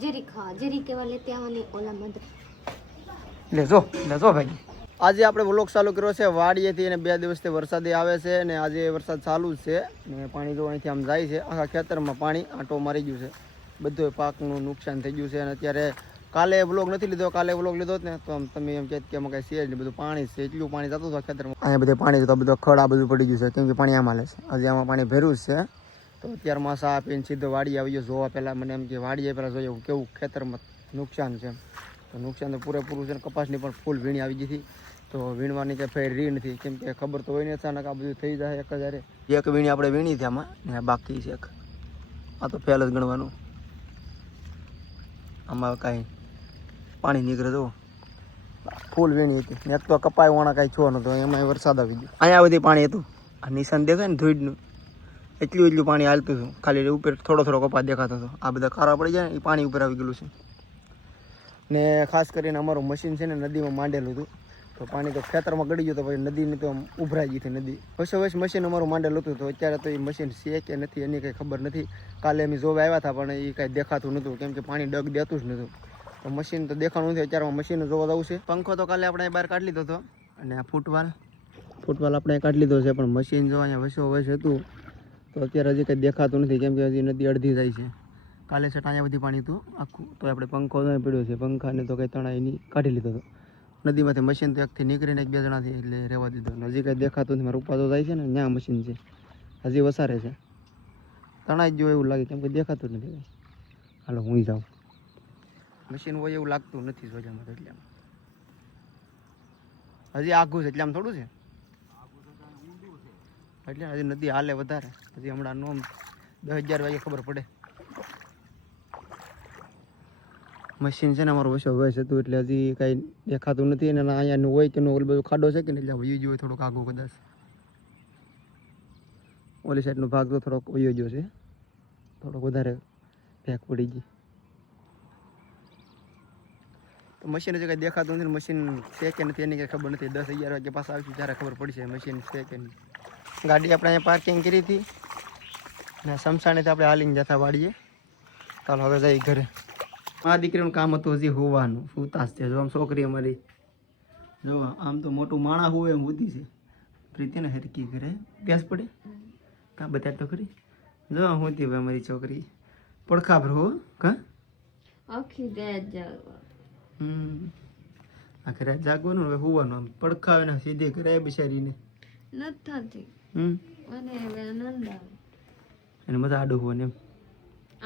जरी के वाले त्यावानी ओला मत લેજો ભાઈ આજે આપણે વ્લોગ ચાલુ કર્યો છે વાડીએથી અને 2 દિવસથી વરસાદી આવે છે અને આજે વરસાદ ચાલુ જ છે ને પાણી જો અહીંથી આમ જાય છે આખા ખેતરમાં પાણી આંટો મારી ગયું છે બધું પાકનું નુકસાન થઈ ગયું છે અને અત્યારે કાલે વ્લોગ નથી લીધો કાલે વ્લોગ લીધો ને તો તમે એમ કહેત કે એમાં કાંઈ છે જ બધું પાણી છે એટલું પાણી જતું હતું ખેતરમાં અહીંયા બધે પાણી તો બધું ખડ આ બધું પડી ગયું છે કેમ કે પાણી આમાં હાલે છે હજી આમાં પાણી ભર્યું જ છે તો અત્યારમાં સા આપીને સીધો વાડી આવી ગયો જોવા પહેલાં મને એમ કે વાડીએ પહેલાં જોઈએ કેવું ખેતરમાં નુકસાન છે તો નુકસાન તો પૂરેપૂરું છે ને કપાસની પણ ફૂલ વીણી આવી ગઈ હતી તો વીણવાની કંઈ ફેર રી નથી કેમ કે ખબર તો હોય ને અચાનક આ બધું થઈ જાય 1000 એક વીણી આપણે વીણી છે આમાં ને બાકી છે એક આ તો ફેલ જ ગણવાનું આમાં કાંઈ પાણી નીકળે તો ફૂલ વીણી હતી ને એક તો કપાય વાણા કાંઈ છો નતો એમાં વરસાદ આવી ગયો અહીંયા બધી પાણી હતું આ નિશાન દેખાય ને ધૂળનું એટલું પાણી હાલતું હતું ખાલી ઉપર થોડો કપા દેખાતો હતો આ બધા ખારા પડી જાય ને એ પાણી ઉપર આવી ગયેલું છે ને ખાસ કરીને અમારું મશીન છે ને નદીમાં માંડેલું હતું તો પાણી તો ખેતરમાં ગળી ગયું તો પછી નદીની તો ઉભરાઈ ગઈ હતી નદી વસ મશીન અમારું માંડેલું હતું તો અત્યારે તો એ મશીન છે કે નથી એની કંઈ ખબર નથી કાલે અમે જોવા આવ્યા હતા પણ એ કાંઈ દેખાતું નહોતું કેમ કે પાણી ડગ દેતું જ નહોતું તો મશીન તો દેખાણું નથી અત્યારે મશીન જોવા જવું છે પંખો તો કાલે આપણે બહાર કાઢી લીધો હતો અને આ ફૂટવાલ આપણે કાઢી લીધો છે પણ મશીન જો અહીંયા વસ હતું તો અત્યારે હજી કંઈ દેખાતું નથી કેમ કે હજી નદી અડધી જાય છે કાલે સેટ અહીંયા બધી પાણી હતું આખું તો આપણે પંખો પડ્યો છે પંખાને તો કંઈ તણાઈ નહીં કાઢી લીધો હતો નદીમાંથી મશીન તો એકથી નીકળીને 1-2 જણાથી એટલે રહેવા દીધો હજી કંઈ દેખાતું નથી મારા ઉપા તો જાય છે ને ત્યાં મશીન છે હજી વસારે છે તણાઈ જ જો એવું લાગે કેમ કે દેખાતું જ નથી હાલો હું જાઉં મશીન હોય એવું લાગતું નથી સોજામાં એટલે હજી આઘું છે એટલે આમ થોડું છે એટલે હજી નદી હાલે વધારે હજી હમણાં નો 10-11 વાગે ખબર પડે મશીન છે ને અમારું વયસ હતું એટલે હજી કાંઈ દેખાતું નથી અને અહીંયાનું હોય કે ઓલું બધું ખાડો છે કે ને એટલે વયું ગયો થોડુંક આગું કદાચ ઓલી સાઈડનો ભાગ તો થોડોક વયો ગયો છે થોડોક વધારે ફેંક પડી ગઈ તો મશીન હજી કંઈ દેખાતું નથી મશીન છે કે નથી એની કંઈ ખબર નથી 10-11 વાગે પાછા આવીશું ત્યારે ખબર પડશે મશીન છે કે નહીં ગાડી આપણે અહીંયા પાર્કિંગ કરી હતી ને સમસાણીથી આપણે હાલીને જતા વાડીએ ચાલો હવે જઈએ ઘરે આ દીકરીનું કામ હતું હજી હોવાનું સુતાસ છે જો આમ છોકરી અમારી જો આમ તો મોટું માણા હોય એમ હોતી છે પ્રીતિને હરકી કરે પ્યાસ પડે કાં બધા તો ખરી જો હોતી ભાઈ અમારી છોકરી પડખા પર હો કા આખી રાત જાગવા આખી રાત જાગવાનું હવે હોવાનું આમ પડખા આવે ને સીધે કરે બિચારીને નથી અને હવે આનંદ આવે એને મજા આડું હોવાનું એમ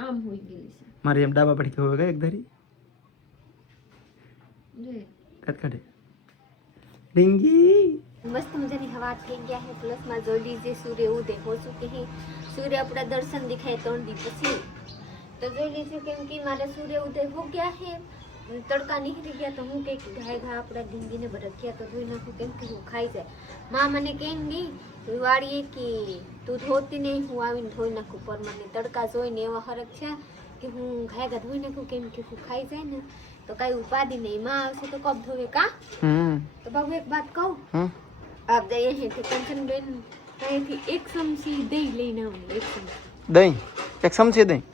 આમ હોઈ ગઈ છે મારે એમ ડાબા પડખે હોય એક ધારી કટકટે रिंगी मस्त मजानी हवा થઈ ગયા है प्लस માં જોઈ લીजिए सूर्य उदय हो चुके हैं सूर्य अपना दर्शन दिखाए 3 दिन પછી तो જોઈ લીजिए કેમ કે મારે सूर्य उदय हो गया है तड़का निकली गया तो હું કે ગાય ઘા આપડા ઢીંગીને ભરખ્યા તો ધોઈ નાખું કેમ કે હું ખાઈ જાય માં મને કેમ ગઈ વાડીએ કે તું ધોતી નહીં હું આવીને ધોઈ નાખું પર મને તડકા જોઈને એવા હરખ છે કે હું ગાય ઘા ધોઈ નાખું કેમ કે હું ખાઈ જાય ને તો કઈ ઉપાધિ નહીં માં આવશે તો કબ ધોવે કા તો બાબુ એક વાત કહું આપ દઈએ હે કે કંચન બેન કઈથી એક ચમચી દહીં લઈને આવું એક ચમચી દહીં એક ચમચી દહીં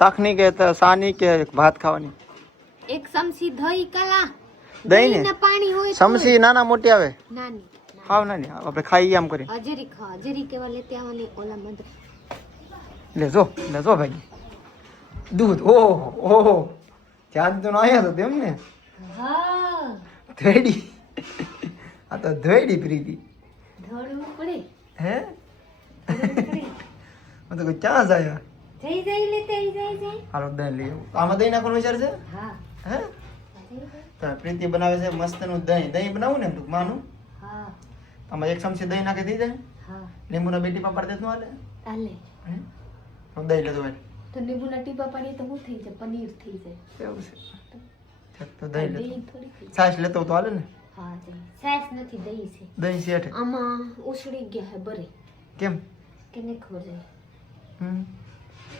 શાકની કે સાની કે ભાત ખાવાની એક ચમચી દહીં કલા દહીં ને પાણી હોય ચમચી નાના મોટી આવે નાની ખાવ નાની આપણે ખાઈએ આમ કરી જરી કેવા લેતે આવવાની ઓલા મંદ લેજો ભાઈ દૂધ ઓહો ધ્યાન તો આયા તો તેમ ને હા ધોડી આ તો ધોડી પ્રીતિ ધોડવું પડે હે હું તો ક્યાં જાય જઈ લેતે જઈ હાલો દહીં લઈ આવું આમાં દહીં નાખવાનો વિચાર છે હા હે તો પ્રીતિ બનાવે છે મસ્ત નું દહીં બનાવું ને તું માનું હા આમાં એક ચમચી દહીં નાખી થઈ જાય હા લીંબુના બેટી પાપડ દેતું હાલે હાલે હું દહીં લેતો ભાઈ તો લીંબુના ટીપા પાડીએ તો હું થઈ જાય પનીર થઈ જાય એવું છે તો દહીં લેતો થોડી છાશ લેતો તો હાલે ને હા સાસ નથી દહીં છે દહીં શેઠ આમાં ઉછળી ગયા હે બરે કેમ કેને ખબર છે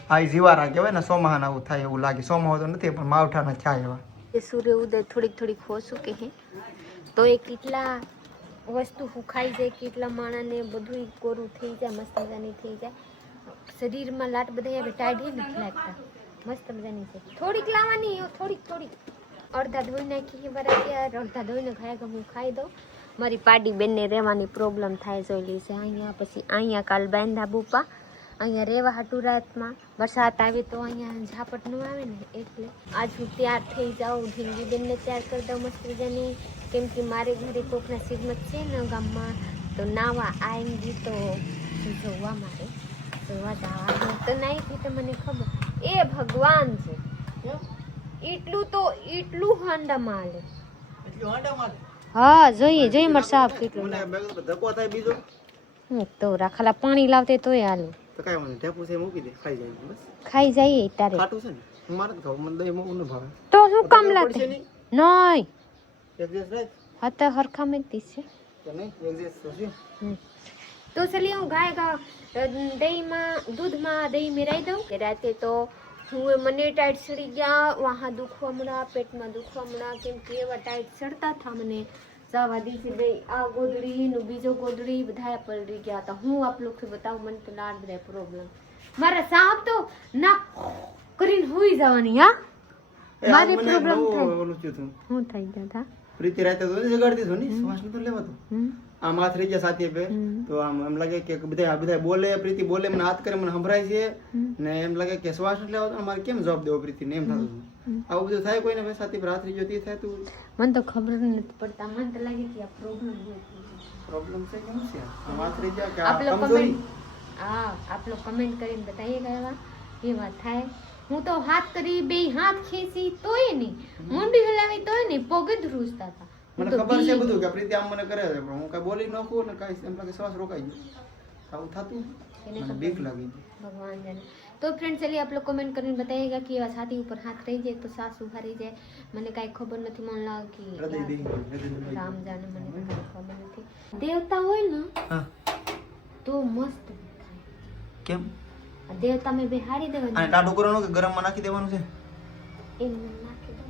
હા એ જીવારા કહેવાય ને સોમાહાના આવું થાય એવું લાગે સોમાહો તો નથી પણ માવઠાના થાય એવા ये सूर्य उदय થોડીક हो चुके हैं તો એ કેટલા વસ્તુ સુખાઈ જાય કેટલા માણાને બધું કોરું થઈ જાય મસ્ત મજાની થઈ જાય શરીરમાં લાટ બધા હવે ટાઈડ નથી લાગતા મસ્ત મજાની છે. થોડીક લાવવાની, થોડીક અડધા ધોઈ નાખી બરાબર, અડધા ધોઈને હું ખાઈ દઉં. મારી પાડી બેનને રહેવાની પ્રોબ્લેમ થાય જોઈ છે અહીંયા. પછી અહીંયા કાલ બાંધા બુપા અહીંયા રહેવા હાટું રાતમાં. વરસાદ આવે તો અહીંયા ઝાપટ ન આવે ને એટલે આજ હું તૈયાર થઈ જાઉં. ઢીંગી બેનને તૈયાર કરી દઉં મસ્ત મજાની, કેમ કે મારે ઘરે કોકના સિગમત છે ને ગામમાં, તો નાવા આવેંગી તો જોવા મારે જોવા જવાનું તો નહીં તો મને ખબર એ ભગવાન છે એટલું હાંડામાં હાલે. હા જોઈએ મારે સાફ કેટલું ધક્કો થાય બીજો તો રાખેલા પાણી લાવતે તોય હાલે તો કાઈ વાંધો ટેપુ છે મૂકી દે, ખાઈ જાય બસ. ખાઈ જાય તારે ખાટું છે ને હું મારે તો મને દહીં મોકું ન ભાવે તો હું કામ લાતે નહીં એડજસ્ટ રાખ હા તો હરખા મેં દીશે તો નહીં એડજસ્ટ તો છે. તો ચલી હું ગાય દૂધમાં દહીં મેરાઈ દઉં કે રાતે તો હું મને ટાઈટ સડી ગયા, વહાં દુખવા મળ્યા, પેટમાં દુખવા મળ્યા, કેમ કે એવા ટાઈટ સડતા હતા મને. જવા દીધી ભાઈ આ ગોદડી નું બીજો ગોદડી બધા પલળી ગયા હતા. હું આપ લોકો બતાવું મને તો લાડ બધા પ્રોબ્લેમ. મારા સાહેબ તો ના કરીને હોઈ જવાની. હા મારી પ્રોબ્લેમ થાય હું થઈ ગયા પ્રીતિ રાતે તો જગાડતી તો નહીં શ્વાસ નતો લેવાતો. આમ હાથ રહી ગયા સાથે પે તો આમ એમ લાગે કે બધા બોલે, પ્રીતિ બોલે, મને હાથ કરે, મને સંભળાય છે ને એમ લાગે કે શ્વાસ નથી લેવાતો, મારે કેમ જવાબ દેવો પ્રીતિ ને એમ થતું. આવું બધું થાય કોઈને ભાઈ સાથે રાત રહી જતી થાય તું મને તો ખબર નથી પડતા. મને તો લાગે કે આ પ્રોબ્લેમ છે કેમ છે આમ હાથ રહી ગયા કે આપ લોકો કમેન્ટ કમેન્ટ કરીને બતાવીએ ગયા એ વાત થાય. હું તો હાથ કરી બે હાથ ખેંચી તોય નહીં, મુંડી હલાવી તોય નહીં, પગ જ ધ્રુજતા હતા. મને ખબર છે બધું કે પ્રીતિ આમ મને કરે છે પણ હું કઈ બોલી નાખું ને કઈ એમ લાગે શ્વાસ રોકાઈ ગયો. આવું થતું મને બીક લાગી ભગવાન જાણે. તો ફ્રેન્ડ ચलिए आप लोग कमेंट કરીને बताइएगा कि એવા છાતી ઉપર હાથ રહી જાય તો સાસ ઉભા રહી જાય. મને કાંઈ ખબર નથી, મને લાગે કે રામ જાણે, મને તો કાંઈ ખબર નથી. દેવતા હોય ને તો મસ્ત કેમ દેવતા મેં બેહાડી દેવાનું. અને ટાટું કરવાનું કે ગરમમાં નાખી દેવાનું છે એમ નાખી દો.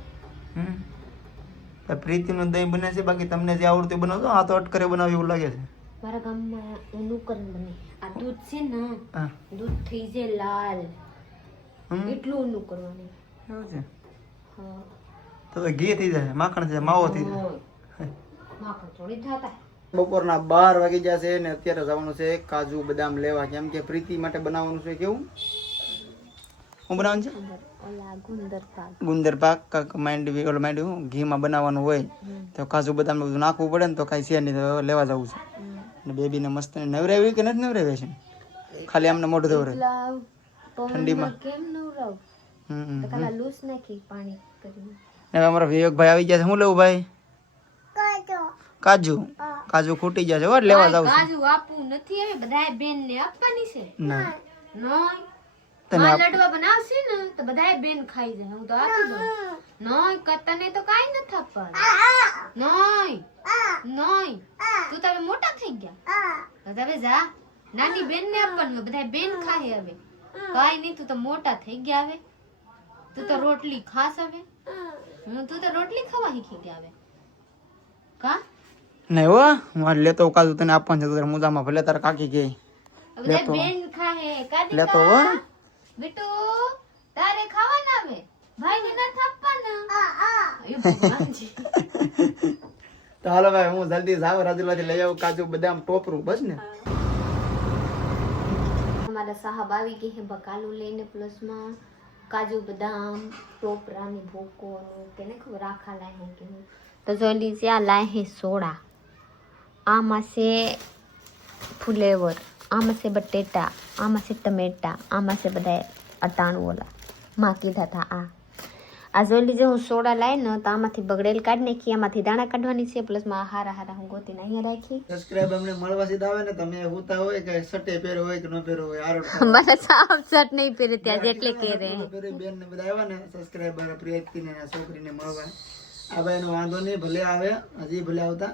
પ્રીતિનું દહીં બને છે, બાકી તમને જે આવડતું બનાવતો આ તો અટકરે બનાવ્યું એવું લાગે છે. મારા ગામમાં નુકરણ બને. આ દૂધ છે ને દૂધ થઈ જાય લાલ, એટલું નુકરવાનું. એવું છે હા તો ઘી થઈ જાય, માખણ થઈ જાય, માવો થઈ જાય. માખણ થોડી થતા. બપોરના 12 વાગી ગયા છે ને અત્યારે જવાનું છે કાજુ બદામ લેવા, કેમ કે પ્રીતિ માટે બનાવવાનું છે. કેવું હું બનાવવાનું છે? ગુંદર પાક ઘીમાં બનાવવાનું હોય તો કાજુ બદામ બધું નાખવું પડે ને, તો કઈ છે નહીં, તો લેવા જવું છે. ને બેબીને મસ્ત નવરાવી કે નથી નવરાવી છે, ખાલી આમને મોઢું ધોરે ઠંડીમાં કેમ નવરાવ તો કાલા લૂસ નાખી પાણી કરીને. હવે અમારા વિવેકભાઈ આવી ગયા છે. શું લેવું ભાઈ? કાજુ ખૂટી ગયા છે, લેવા જાવ છું. કાજુ આપવું નથી, હવે બધાય બેન ને આપવાની છે. ના નોય લડવા બનાવશે ને તો બધાય બેન ખાઈ જાય. હું તો આપી દઉં. નોય તને તો કાઈ નથી આપવાનું. નોય તું તો હવે મોટા થઈ ગયા, તો હવે જા નાની બેન ને આપવાનું. બધાય બેન ખાય હવે. કાઈ નહીં, તું તો મોટા થઈ ગયા હવે. તું તો રોટલી ખાસ હવે. તું તો રોટલી ખાવા શીખી ગયા હવે. કા નહીં હો, મારે લેતો કાજુ તને આપવાનું છે. મુજામાં ભલે તારા કાકી કે બધા બેન ખાહે. લેતો હો બેટુ તારે ખાવાના હવે, ભાઈ ને નથી આપવાના. એ ભગવાનજી. તો હાલો ભાઈ, હું જલ્દી જાવ રાજુલાથી લઈ આવું કાજુ બદામ ટોપરું બસ ને. અમારા સાહેબ આવી ગઈ છે બકાલું લઈને, પ્લસમાં કાજુ બદામ ટોપરાની ભોકો કેને ખબર રાખા લાય કે હું તો જોઈ લીજે. આ લાય હે સોડા, આમાં છે ફ્લેવર, આમાં છે બટેટા, આમાં છે ટમેટા, આમાં છે બધા અટાણું ઓલા માં કીધા હતા. આ જોઈ લીજે હું સોડા લાવી ને તો આમાંથી બગડેલ કાઢી નાખી, આમાંથી દાણા કાઢવાની છે, પ્લસમાં હારા હું ગોતીને અહીંયા રાખી. સબસ્ક્રાઇબ અમને મળવા સીધા આવે ને, તમે હોતા હોય કે સટે પહેરો હોય કે ન પહેરો હોય, આરોટ મને સાફ શર્ટ નહીં પહેરે ત્યાં એટલે કે રે બેન ને બધા આવ્યા ને સબસ્ક્રાઇબર પ્રિયતિ ને છોકરીને મળવા. આ ભાઈ નો વાંધો નહીં, ભલે આવે, હજી ભલે આવતા,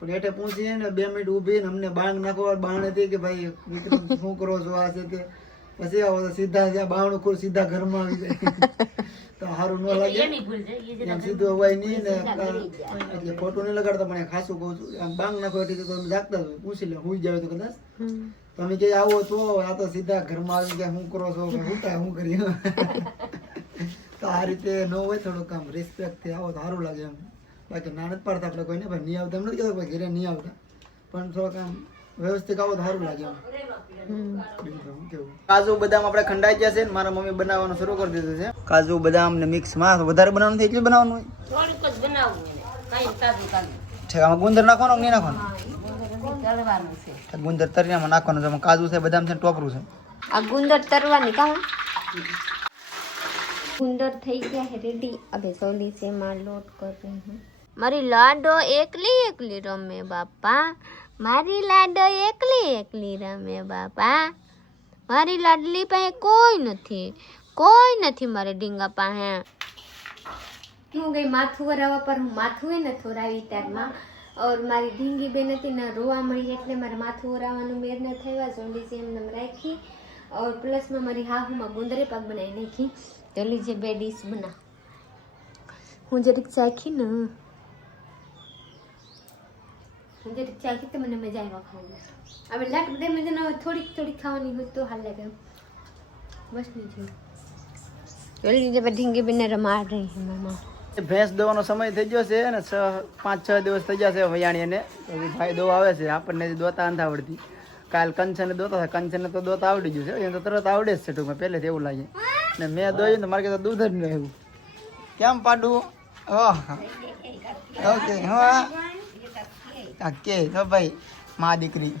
પણ એઠે પૂછીએ ને 2 મિનિટ ઊભી ને અમને બાંગ નાખવા બાણ હતી કે ભાઈ મિત્ર શું કરો છો આ છે તે, પછી આવો સીધા જ્યાં બાવણું ખોલ સીધા ઘરમાં આવી જાય તો સારું ન લાગે. એમ સીધું અવાય નહીં ને એટલે ખોટું નહીં લગાડતા, પણ ખાસું કહું છું. આમ બાંગ નાખો એટલે તો જાગતા પૂછી લે, હુઈ જાય તો કદાચ તમે કે આવો તો આ તો સીધા ઘરમાં આવી ગયા, શું કરો છો, શું કરીએ તો આ રીતે ન હોય થોડુંક આમ રિસ્પેક્ટથી આવો તો સારું લાગે એમ. બાકી ના નથી પાડતા આપણે કોઈને ભાઈ નહીં આવતા એમ નથી કહેતા ભાઈ ઘરે નહીં આવતા, પણ થોડોક આમ વ્યવસ્થિત આવો તો સારું લાગે એમ. બીજું તો શું કેવું. કાજુ બદામ આપણે ખંડાઈ ગયા છે ને મારા મમ્મી બનાવવાનું શરૂ કરી દીધું છે. કાજુ બદામ ને મિક્સ માં વધારે બનાવવાનું છે એટલું બનાવવાનું હોય. થોડુંક જ બનાવવું એને કાંઈ તાજું તાજું ઠીક, આમાં ગુંદર નાખવાનો કે નહીં નાખવાનો? તળવાનું છે. ગુંદર તરીને નાખવાનું છે. આમાં કાજુ છે, બદામ છે, ટોપરું છે. આ ગુંદર તરવાની કામ ગુંદર થઈ ગયા है रेडी. अबे सोली से मार लोट कर रही हूँ. मारी लाडो एकली एकली रमे बापा, मारी लाडो એકલી એકલી રમે બાપા. મારી લાડલી પાસે કોઈ નથી મારે ઢીંગા પાસે. હું ગઈ માથું વરાવવા પર, હું માથું નથી વરાવી ત્યારમાં. और મારી ઢીંગી બેન હતી ને રોવા મળી એટલે મારે માથું વરાવવાનું મેર ન થયા. જોડી છે એમને રાખી. और प्लस में मारी हाहूમાં ગુંદરે પાક બનાવી નાખી. તો લીજે બે ડીશ બના. હું જરીક ચાખી ને તો મને મજા આવ્યા ખાવાની. હવે લાટ બધે મજા ના હોય, થોડીક ખાવાની હોય તો હાલ લાગે બસ નહીં જોયું. તો લીજે બે ઢીંગી બેને રમાડ રહી છે મામા. ભેંસ દોવાનો સમય થઈ ગયો છે ને 5-6 દિવસ થઈ ગયા છે વયાણીને. ભાઈ દો આવે છે, આપણને દોતા નથી આવડતી. કાલ કંચને દોતા હતા, કંચને તો દોતા આવડી ગયું છે, એને તો તરત આવડે જ છે ટૂંકમાં, પહેલેથી એવું લાગે. ને મેં દોયું તો મારે કહેતા દૂધ જ નહીં આવ્યું. કેમ પાડું? ઓકે હા કે તો ભાઈ મા દીકરી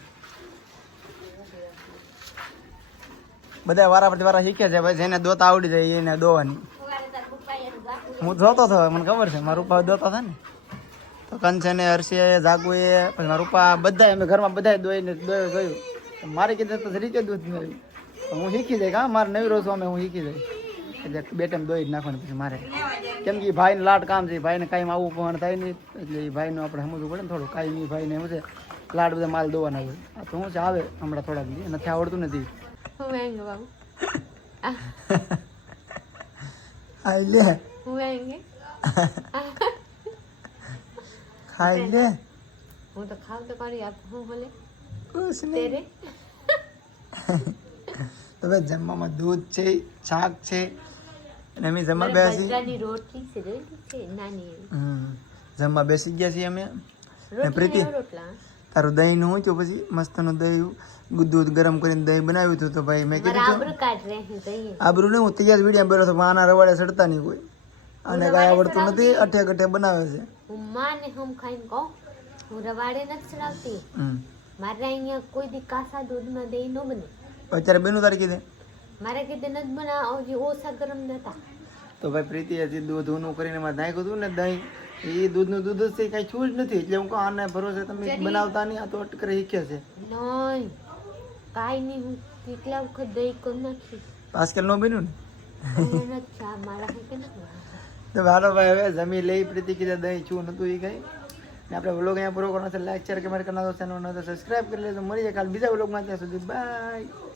બધા વારા શીખે છે ભાઈ. જેને દોતા આવડી જાય એને દોવાની. હું જોતો હતો, મને ખબર છે મારા રૂપા દોતા હતા ને, તો કંચને હર્ષે જાગુએ પછી મારા રૂપા બધા અમે ઘરમાં બધા દોઈને ગયું. મારે કીધું તો રીતે દૂધ નહીં આવ્યું. હું શીખી જાય હા, મારે નવી રોજ અમે હું શીખી જાય એટલે 2 ટાઈમ દોઈ જ નાખવાનું. પછી મારે કેમ કે ભાઈને લાડ કામ છે, ભાઈને કાંઈ આવવું પણ થાય નહીં, એટલે એ ભાઈનું આપણે સમજવું પડે ને થોડું. કાંઈ નહીં ભાઈને શું છે લાડ બધા માલ દોવાના હોય. આ તો શું છે આવે હમણાં થોડાક દી નથી આવડતું નથી. ખાઈ લે ખાઈ લે. હું તો ખાવ તો કરી આપ હું બોલે કુછ નહીં. તો ભાઈ જમવામાં દૂધ છે, શાક છે અને અમે જમવા બેસી રોટલી છે નાની જમવા બેસી ગયા છીએ અમે. ને પ્રીતિ રોટલા તારું દહીં નું શું પછી મસ્તનું દહીં દૂધ ગરમ કરીને દહીં બનાવ્યું હતું. તો ભાઈ મેં કીધું આબરૂ કાઢ રહે દહીં આબરૂ નહીં, હું તૈયાર વિડીયો બેઠો તો આના રવાડે સડતા નહીં કોઈ, અને કાંઈ આવડતું નથી, અઠે બનાવે છે. હું માને હમ ખાઈને કહું હું રવાડે નથી ચડાવતી. મારે અહીંયા કોઈ દી કાસા દૂધમાં દહીં ન બને. અત્યારે બેનું તારી કીધે મારે કીધે નથી બનાવ ઓછા ગરમ નતા. તો ભાઈ પ્રીતિ હજી દૂધ ઊનું કરીને એમાં નાખ્યું હતું ને દહીં, એ દૂધનું દૂધ જ છે, કાંઈ છું જ નથી. એટલે હું કહું આને ભરોસે તમે બનાવતા નહીં, આ તો અટકરે શીખે છે. નહીં કાંઈ નહીં, હું કેટલા વખત દહીં કરી નાખી. આજકાલ નો બન્યું ને મારા કે નથી. તો હાલો ભાઈ હવે જમી લઈ. પ્રીતિ કીધે દહીં છું નતું એ કઈ. ને આપણે વ્લોગ અહીંયા પૂરો કરવાનો છે. લાઈક શેર કમેન્ટ કરવાનો છે, સબસ્ક્રાઈબ કરી લેજો. મળી જાય કાલ બીજા વ્લોગમાં. ત્યાં સુધી બાય.